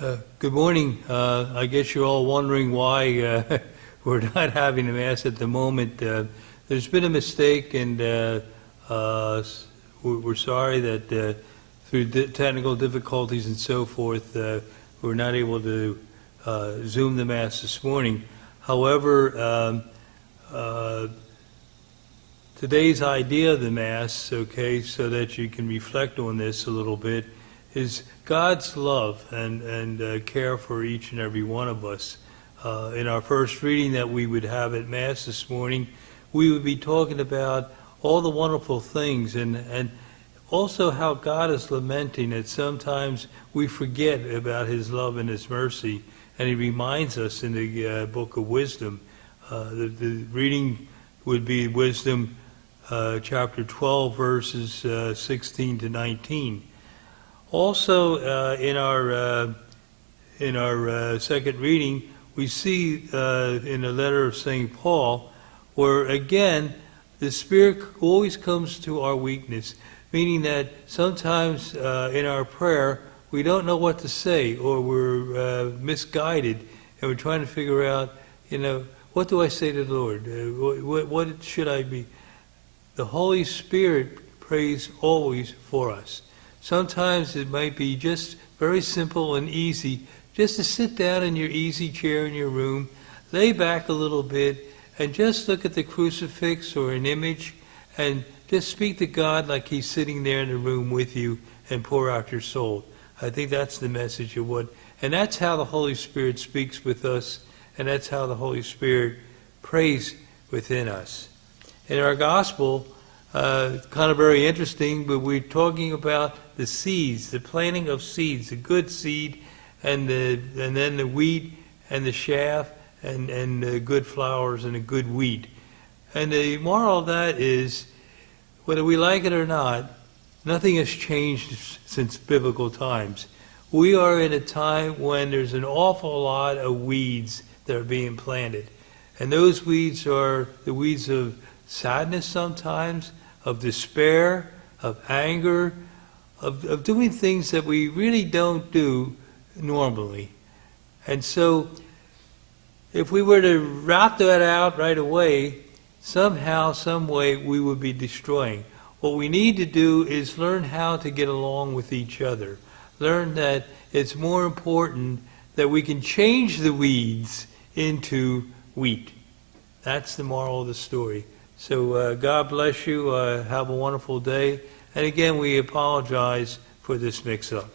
Good morning. I guess you're all wondering why we're not having a Mass at the moment. There's been a mistake, and we're sorry that through technical difficulties and so forth, we're not able to Zoom the Mass this morning. However, today's idea of the Mass, okay, so that you can reflect on this a little bit, is God's love and care for each and every one of us. In our first reading that we would have at Mass this morning, we would be talking about all the wonderful things and also how God is lamenting that sometimes we forget about His love and His mercy, and He reminds us in the Book of Wisdom. The reading would be Wisdom chapter 12, verses 16 to 19. Also, in our second reading, we see in the letter of St. Paul, where again the Spirit always comes to our weakness, meaning that sometimes in our prayer we don't know what to say, or we're misguided, and we're trying to figure out, what do I say to the Lord? What should I be? The Holy Spirit prays always for us. Sometimes it might be just very simple and easy, just to sit down in your easy chair in your room, lay back a little bit, and just look at the crucifix or an image, and just speak to God like He's sitting there in the room with you, and pour out your soul. I think that's the message of and that's how the Holy Spirit speaks with us, and that's how the Holy Spirit prays within us. In our Gospel, kind of very interesting, but we're talking about the seeds, the planting of seeds, the good seed, and then the wheat and the chaff, and the good flowers and the good wheat. And the moral of that is, whether we like it or not, nothing has changed since biblical times. We are in a time when there's an awful lot of weeds that are being planted. And those weeds are the weeds of sadness sometimes, of despair, of anger, of doing things that we really don't do normally. And so, if we were to rout that out right away, somehow, some way, we would be destroying. What we need to do is learn how to get along with each other. Learn that it's more important that we can change the weeds into wheat. That's the moral of the story. So God bless you. Have a wonderful day. And again, we apologize for this mix-up.